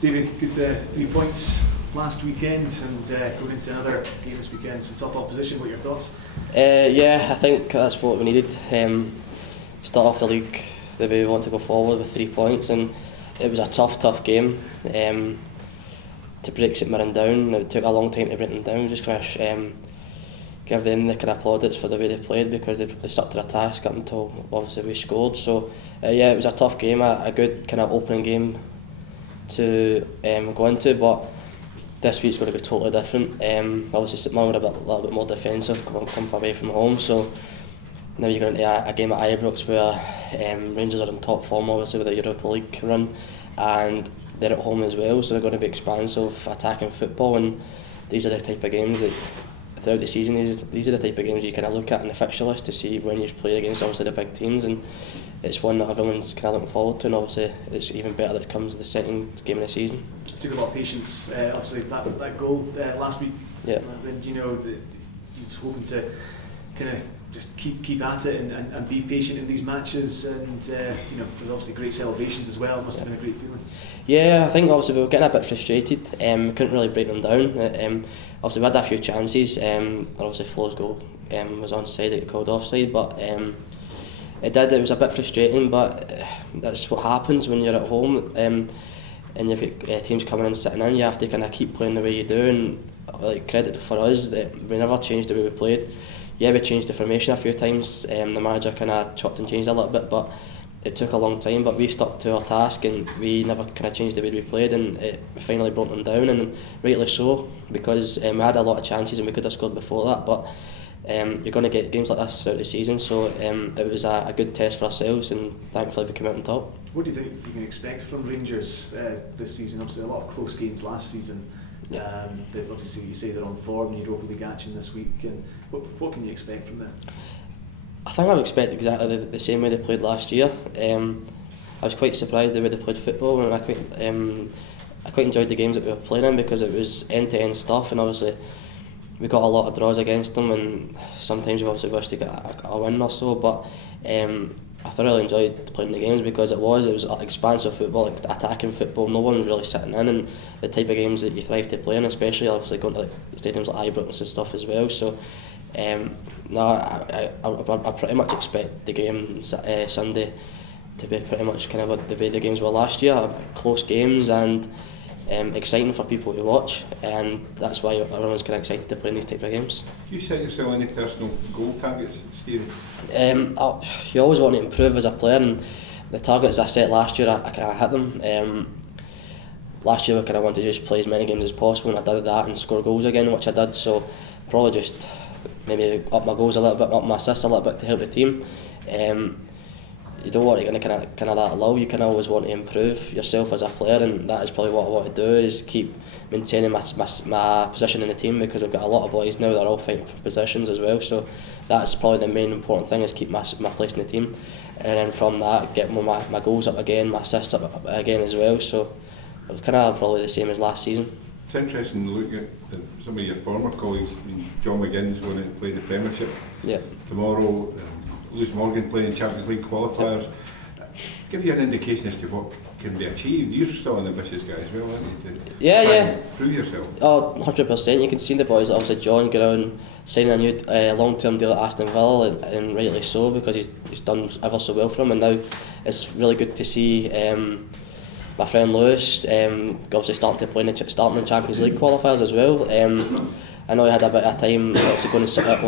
Stevie, good 3 points last weekend and going into another game this weekend, some tough opposition. What are your thoughts? Yeah, I think that's what we needed. Start off the league the way we want to go forward with 3 points, and it was a tough game. To break St Mirren down, it took a long time to break them down. Just kind of give them the kind of plaudits for the way they played, because they stuck to their task up until obviously we scored. So yeah, it was a tough game, a good kind of opening game to go into, but this week's going to be totally different. Obviously St Mirren were a little bit more defensive, come away from home, so now you're going into a game at Ibrox where Rangers are in top form, obviously with the Europa League run, and they're at home as well, so they're going to be expansive, attacking football, and these are the type of games that throughout the season, these are the type of games you kind of look at in the fixture list to see when you play against obviously the big teams, and it's one that everyone's kind of looking forward to, and obviously it's even better that it comes the second game of the season. It took a lot of patience, obviously that goal last week. Yeah. Then you're hoping to kind of just keep at it and be patient in these matches, and with obviously great celebrations as well. It must have been a great feeling. Yeah, I think obviously we were getting a bit frustrated. We couldn't really break them down. Obviously we had a few chances. Obviously Flo's goal was onside, it called offside, but it was a bit frustrating, but that's what happens when you're at home, and you've got teams coming in sitting in. You have to kind of keep playing the way you do, and like credit for us that we never changed the way we played. Yeah, we changed the formation a few times. The manager kind of chopped and changed a little bit, but it took a long time. But we stuck to our task, and we never kind of changed the way we played, and it finally brought them down, and rightly so, because we had a lot of chances and we could have scored before that. But you're going to get games like this throughout the season, so it was a good test for ourselves, and thankfully we came out on top. What do you think you can expect from Rangers this season? Obviously a lot of close games last season. Yeah. Obviously you say they're on form, and Europa League action this week, and what can you expect from them? I think I would expect exactly the same way they played last year. I was quite surprised the way they played football, and I quite enjoyed the games that we were playing in, because it was end-to-end stuff, and obviously we got a lot of draws against them, and sometimes we obviously wished to get a win or so, but I thoroughly enjoyed playing the games, because it was expansive football, like attacking football. No one was really sitting in, and the type of games that you thrive to play in, especially obviously going to like stadiums like Ibrox and stuff as well. So no, I pretty much expect the game Sunday to be pretty much kind of the way the games were last year, close games and exciting for people to watch, and that's why everyone's kind of excited to play in these type of games. Do you set yourself any personal goal targets, Stevie? You always want to improve as a player, and the targets I set last year, I kind of hit them. Last year I kind of wanted to just play as many games as possible, and I did that and score goals again, which I did, so probably just maybe up my goals a little bit, up my assists a little bit to help the team. You don't want to kind of let it low. You can always want to improve yourself as a player, and that is probably what I want to do, is keep maintaining my position in the team, because we've got a lot of boys now that are all fighting for positions as well. So that's probably the main important thing, is keep my place in the team, and then from that get more my goals up again, my assists up again as well. So it's kind of probably the same as last season. It's interesting looking at some of your former colleagues. I mean, John McGinn's going to play the Premiership tomorrow. Lewis Morgan playing Champions League qualifiers. Give you an indication as to what can be achieved. You're still an ambitious guy as well, aren't you? To try and prove yourself. Oh, 100%. You can see the boys, obviously John going around signing a new long-term deal at Aston Villa, and rightly so, because he's done ever so well for him, and now it's really good to see my friend Lewis obviously starting in Champions League qualifiers as well. I know he had a bit of time obviously going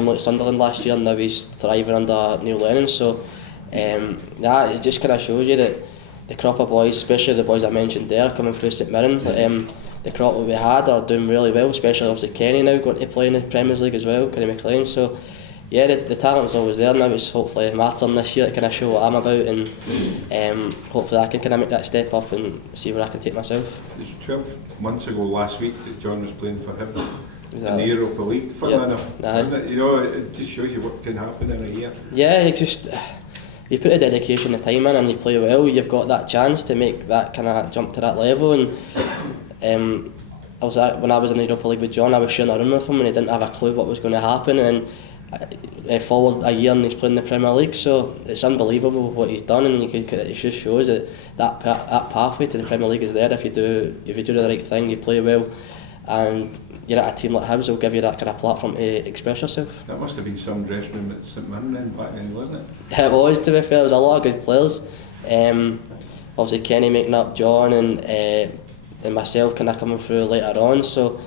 to Sunderland last year, and now he's thriving under Neil Lennon. So it just kind of shows you that the crop of boys, especially the boys I mentioned there coming through St Mirren, the crop that we had are doing really well, especially obviously Kenny now going to play in the Premier League as well, Kenny McLean. So yeah, the talent's always there. Now it's hopefully my turn this year to kind of show what I'm about, and hopefully I can kind of make that step up and see where I can take myself. It was 12 months ago last week that John was playing for him in the Europa League. Fun enough, you know, it just shows you what can happen in a year. Yeah, it's just you put the dedication, the time in, and you play well, you've got that chance to make that kind of jump to that level. And when I was in the Europa League with John, I was sharing a room with him, and he didn't have a clue what was going to happen, and forward a year and he's playing the Premier League, so it's unbelievable what he's done, and it just shows that pathway to the Premier League is there if you do the right thing, you play well, and you're at a team like Hibs will give you that kind of platform to express yourself. That must have been some dressing room at St Mirren then back then, wasn't it? It was, to be fair. There was a lot of good players. Obviously Kenny making up John and myself kind of coming through later on, so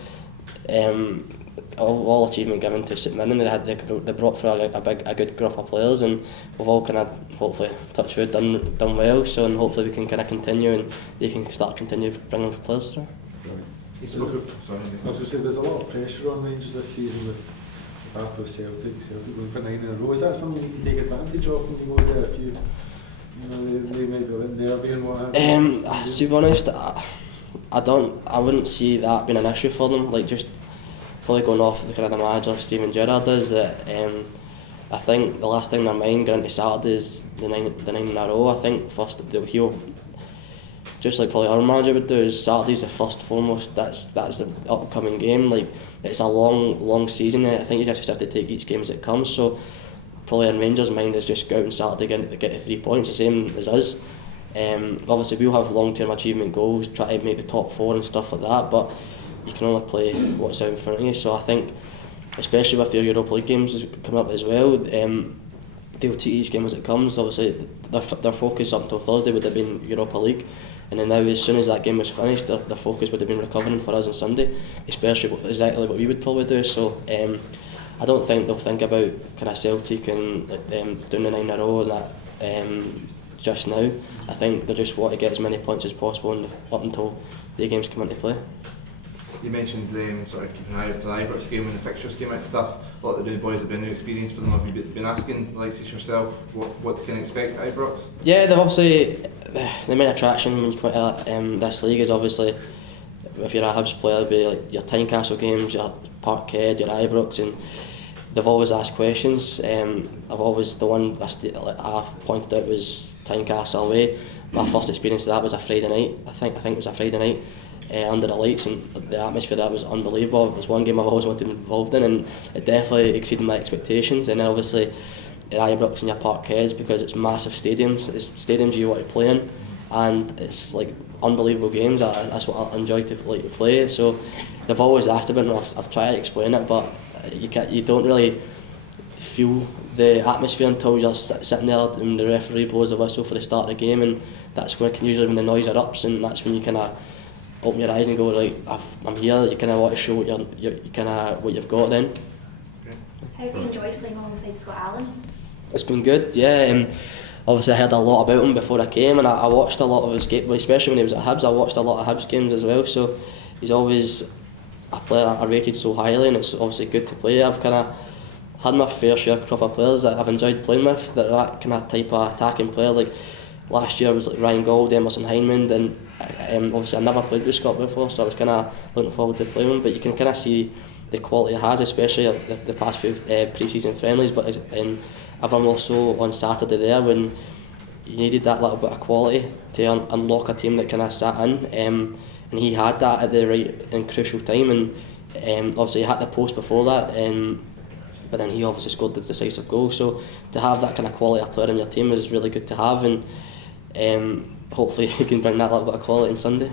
all achievement given to St Mirren. They brought through a good group of players, and we've all kind of hopefully touch wood done well, so and hopefully we can kind of continue and they can continue bringing players through. I was going to say, there's a lot of pressure on Rangers this season with after Celtic going for 9 in a row. Is that something you can take advantage of when you go there if you know they might be letting there being what happens? To be honest, I wouldn't see that being an issue for them. Like, just probably going off the kind of the manager Steven Gerrard is that I think the last thing in their mind going into Saturday is the nine in a row. I think first he'll, just like probably our manager would do, is Saturday's the first foremost. That's the upcoming game. Like, it's a long season. I think you just have to take each game as it comes. So probably in Rangers' mind is just go out on Saturday to get the 3 points, the same as us. Obviously we'll have long-term achievement goals, try to make the top 4 and stuff like that, but you can only play what's out in front of you. So I think, especially with their Europa League games coming up as well, they'll take each game as it comes. Obviously their focus up until Thursday would have been Europa League, and then now as soon as that game was finished, their focus would have been recovering for us on Sunday, especially exactly what we would probably do. So I don't think they'll think about kind of Celtic and doing the 9 in a row and that just now. I think they just want to get as many points as possible up until the games come into play. You mentioned sort of keeping an eye out for the Ibrox game when the fixtures came out and stuff. A lot of the new boys have been a new experience for them. Have you been asking, like yourself, what to kind of expect at Ibrox? Yeah, they've obviously, the main attraction when you come to this league is obviously, if you're a Hibs player, it'll be like your Tynecastle games, your Parkhead, your Ibrox, and they've always asked questions. I've always, the one I pointed out was Tynecastle away. My first experience of that was a Friday night. I think it was a Friday night. Under the lights, and the atmosphere that was unbelievable. It was one game I've always wanted to be involved in, and it definitely exceeded my expectations. And then obviously at Ibrox and your Parkheads, because it's massive stadiums, it's stadiums you want to play in, and it's like unbelievable games. That's what I enjoy to play. So they've always asked about it, and I've tried to explain it, but you don't really feel the atmosphere until you're sitting there and the referee blows a whistle for the start of the game, and that's when usually when the noise erupts, and that's when you kind of open your eyes and go, right, I'm here. You kind of want to show what you've got then. How have you enjoyed playing alongside Scott Allan? It's been good, yeah. Obviously I heard a lot about him before I came, and I watched a lot of his games, especially when he was at Hibs. I watched a lot of Hibs games as well, so he's always a player I rated so highly, and it's obviously good to play. I've kind of had my fair share of a players that I've enjoyed playing with, that kind of type of attacking player. Like last year was like Ryan Gold, Emerson Hyndman, and obviously I never played with Scott before, so I was kind of looking forward to playing him. But you can kind of see the quality he has, especially the past few pre-season friendlies. But and everyone also on Saturday there, when you needed that little bit of quality to unlock a team that kind of sat in, and he had that at the right and crucial time. And obviously he had the post before that, but then he obviously scored the decisive goal. So to have that kind of quality of player in your team is really good to have, and hopefully he can bring that little bit of quality on Sunday.